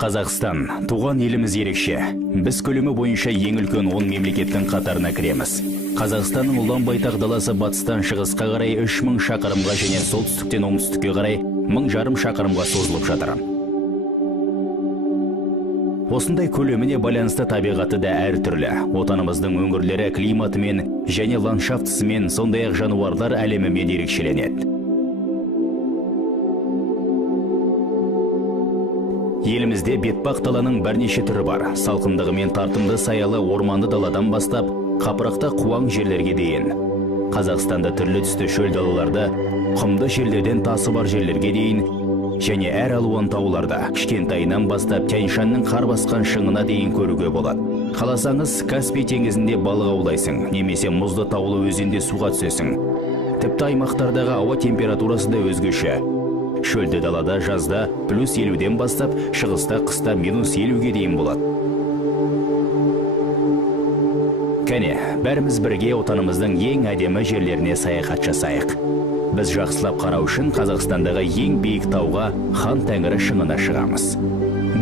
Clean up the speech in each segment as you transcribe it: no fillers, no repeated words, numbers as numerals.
Қазақстан, туған еліміз ерекше. Біз көлемі бойынша ең үлкен 10 мемлекеттің қатарына кіреміз. Қазақстанның ұлан байтақ даласы батыстан шығысқа қарай 3000 шақырымға және солтүстіктен оңтүстікке қарай 1500 шақырымға созылып жатыр. Осындай көлеміне байланысты табиғаты да әртүрлі. Отанымыздың өңірлері климатымен және ландшафтысымен, сондай-ақ жануарлар әлемімен ерекшеленеді. Елімізде бетпақ даланың бірнеше түрі бар. Салқындығы мен тартымды саялы орманды даладан бастап, қапырақта қуаң жерлерге дейін. Қазақстанда түрлі түсті шөл далаларды, құмды жерлерден тасы бар жерлерге дейін, және әр алуан тауларда, кішкентайынан бастап Тянь-Шаньның қар басқан шыңына дейін көруге болады. Қаласаңыз, Каспий теңізінде балық аулайсың, немесе мұзды таулы өзенде суға түсесің. Тіпті аймақтардағы ауа температурасы да өзгеше. Шөлді далада жазда +50-ден бастап, шығыста қыста -50-ге дейін болады. Кәне, бәріміз бірге отанымыздың ең әдемі жерлеріне саяхат жасайық. Біз жақсылап қарау үшін Қазақстандағы ең биік тауға Хан Тәңірі шыңына шығамыз.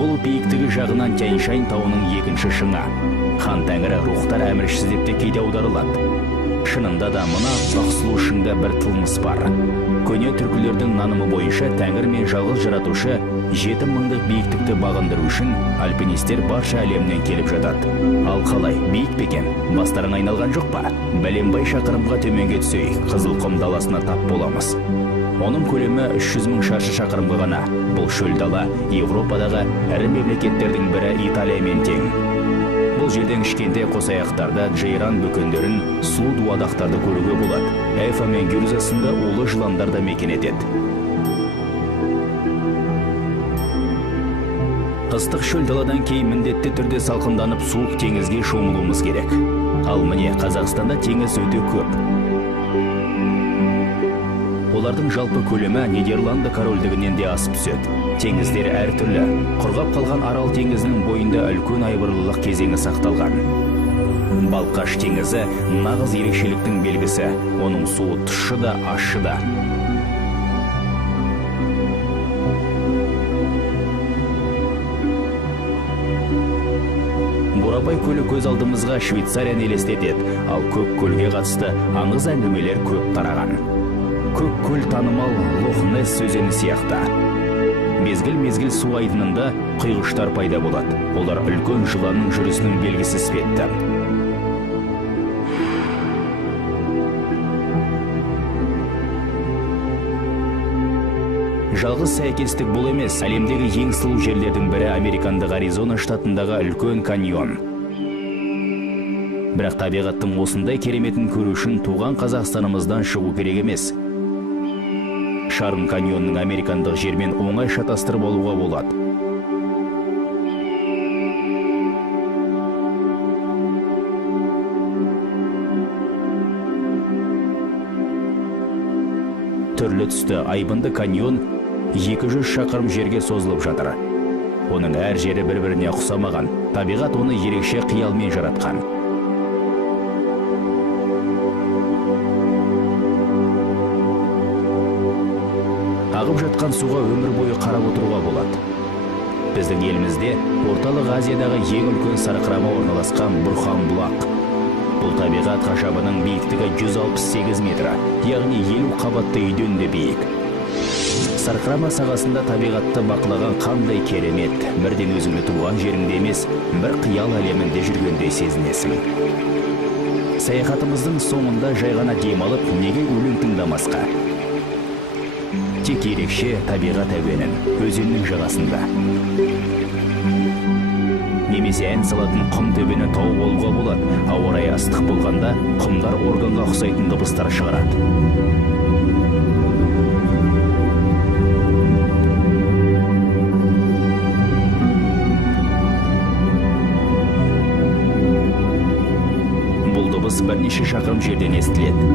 Бұл биіктігі жағынан Тянь-Шань тауының екінші шыңы. Хан Тәңірі рухтар әміршісі деп те кейде аударылады. Шынында да мына бақсылу шыңда бір тылмыс бар. Көне түркілердің нанымы бойынша Тәңір мен жалғыз жаратушы 7000 биіктікті бағындыру үшін альпинистер барша әлемнен келіп жатады. Ал қалай, биік пе екен? Бастарың айналған жоқ па? Бәленбай шақырымға төменге түсейік, Қызылқұм даласына тап боламыз. Оның көлемі 300 000 шаршы шақырымға ғана. Бұл шөл дала Европадағы ірі мемлекеттердің бірі Италиямен тең. Бұл жерден кішкентай қосаяқтарда жайран бөкендерін, сұлу дуадақтарды көруге болады. Эфа мен Гюрза сынды улы жыландар да мекен етеді. Ыстық шөл даладан кейін міндетті түрде салқынданып суық теңізге шомылуымыз керек. Ал міне Қазақстанда теңіз өте көп. Олардың жалпы көлемі Нидерланды корольдігінен де асып түседі. Теңіздері әртүрлі. Құрғап қалған Арал теңізінің бойында үлкен айбарлылық кезеңі сақталған. Балқаш теңізі нағыз ерекшеліктің белгісі. Оның суы тұщы да, ащы да. Бурабай көлі көз алдымызға Швейцарияны елестетеді, ал көк көлге қатысты аңыз әңгімелер көп тараған. Көк көл танымал Лох-Несс өзені сияқты. Мезгіл-мезгіл су айдынында құйғыштар пайда болады. Олар үлкен жыланның жүрісінің белгісі іспетті. Жалғыз сәйкестік бұл емес, әлемдегі ең сұлу жерлердің бірі Американдық Аризона штатындағы үлкен каньон. Бірақ табиғаттың осындай кереметін көру үшін туған Қазақстанымыздан шығу керек емес. Шарын каньонның американдық жермен оңай шатастырып алуға болады. Түрлі түсті айбынды каньон 200 шақырым жерге созылып жатыр. Оның әр жері бір-біріне ұқсамаған, табиғат оны ерекше қиялмен жаратқан. Ағып жатқан суға өмір бойы қарап отыруға болады. Біздің елімізде орталық Азиядағы ең үлкен сарқырама орналасқан Бұрхан бұлақ. Бұл табиғат ғажабының биіктігі 168 метр, яғни 50 қабатты үйден де биік. Сарқырама сағасында табиғатты бақылаған қандай керемет, бірден өзіңді туған жеріңде емес, бір қиял әлемінде жүргендей сезінесің. Саяхатымыздың соңында жай ғана демалып, неге өлең тыңдамасқа? Тек ерекше табиғат әуенін өзеннің жағасында. Немесе ән салатын құм төбені тауып алуға болады. Ауа райы ыстық болғанда құмдар органға ұқсайтын дыбыстар шығарады. Бұл дыбыс бірнеше шақырым жерден естіледі.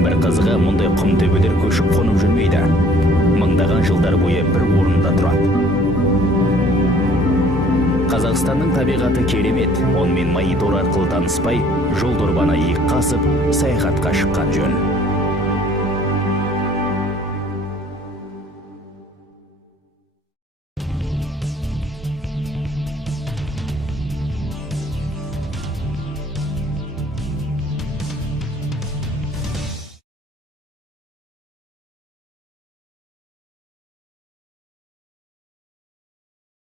Бір қызығы, мұндай құм төбелер көшіп қонып жүрмейді. Мыңдаған жылдар бойы бір орында тұрады. Қазақстанның табиғаты керемет. Онымен монитор арқылы таныспай, жол дорбаны иық қасып, саяхатқа шыққан жөн.